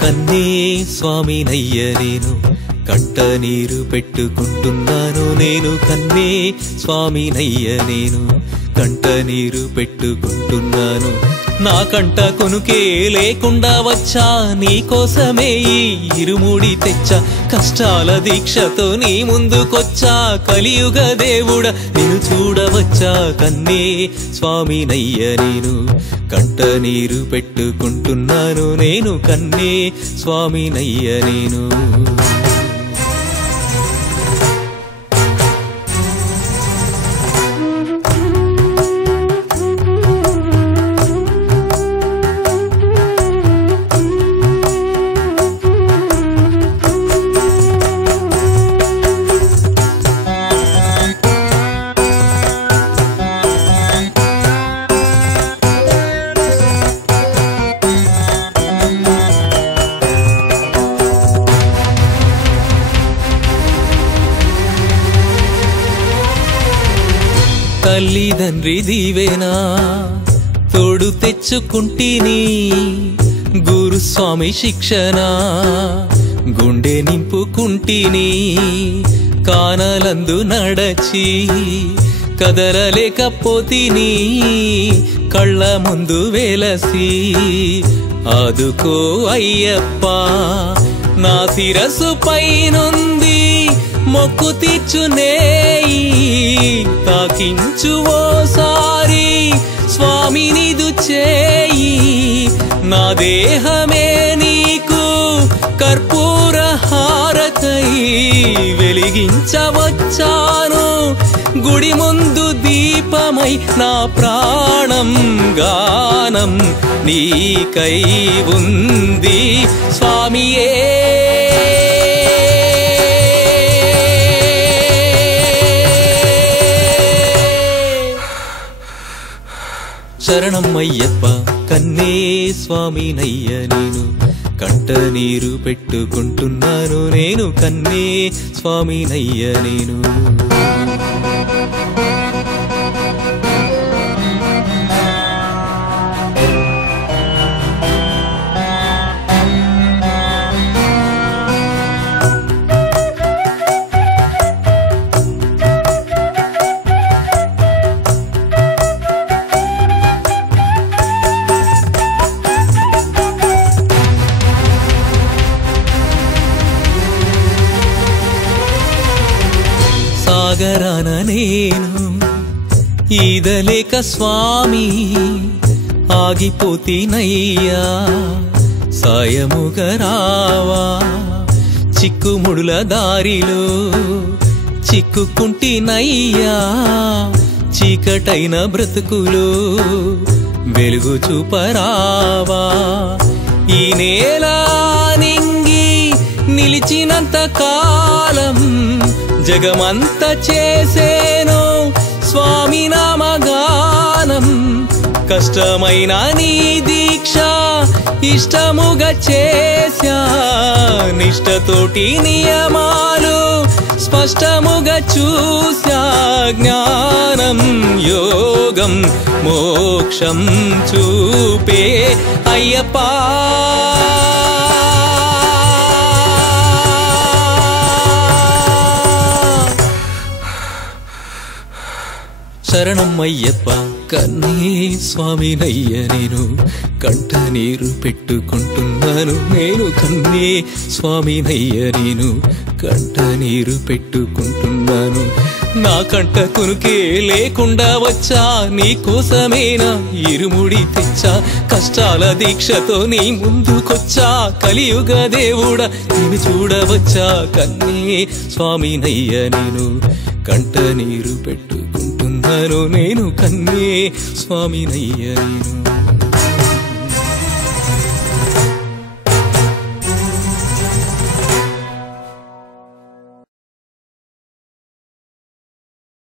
కన్నే స్వామినయ్య నేను కంట నీరు పెట్టుకుంటున్నాను నేను కన్నే స్వామినయ్య నేను కంట నీరు పెట్టుకుంటున్నాను నా కంట కొనుకే లేకుండా వచ్చా నీకోసమే ఈ ఇరుముడి తెచ్చా కష్టాల దీక్షతో నీ ముందుకొచ్చా కలియుగ దేవుడా నిన్ను చూడవచ్చా కన్నే స్వామినయ్య నేను కంట నీరు పెట్టుకుంటున్నాను నేను కన్నే స్వామినయ్య నేను తల్లిదండ్రి దీవెనా తోడు తెచ్చుకుంటిని గురుస్వామి శిక్షణ గుండె నింపుకుంటిని కానలందు నడచి కదలలేకపోతిని కళ్ళ ముందు వెలసి ఆదుకో అయ్యప్ప నా శిరసు పైనుంది మొక్కు తీర్చునేయి తాకించు ఓసారి స్వామినిదు చేయి నా దేహమే నీకు కర్పూర హారతై వెలిగించవచ్చాను గుడి ముందు దీపమై నా ప్రాణం గానం నీకై ఉంది స్వామియే శరణం అయ్యప్ప కన్నే స్వామినయ్య నేను కంట నీరు పెట్టుకుంటున్నాను నేను కన్నే స్వామినయ్య నేను సాగరాన నేను ఈదలేక స్వామి ఆగిపోతీనయ్యా సాయముగా రావా చిక్కుముడుల దారిలో చిక్కుకుంటినయ్యా చీకటైన బ్రతుకులో వెలుగు చూపరావా ఈ నేల నింగి నిలిచినంత కాలం జగమంత చేసేను స్వామి నామగానం కష్టమైన నీ దీక్ష ఇష్టముగా చేశా నిష్టతోటి నియమాలు స్పష్టముగా చూశా జ్ఞానం యోగం మోక్షం చూపే అయ్యప్ప శరణం అయ్యప్ప కన్నే స్వామినయ్య నేను కంట నీరు పెట్టుకుంటున్నాను నేను కన్నే స్వామినయ్య నేను కంట నీరు పెట్టుకుంటున్నాను నా కంట కునుకే లేకుండా వచ్చా నీకోసమేనా ఇరుముడి తెచ్చా కష్టాల దీక్షతో నీ ముందుకొచ్చా కలియుగ దేవుడా నిన్ను చూడవచ్చా కన్నే స్వామినయ్య నేను కంట నీరు పెట్టుకుంటున్నాను నేను కన్నే స్వామినయ్య నేను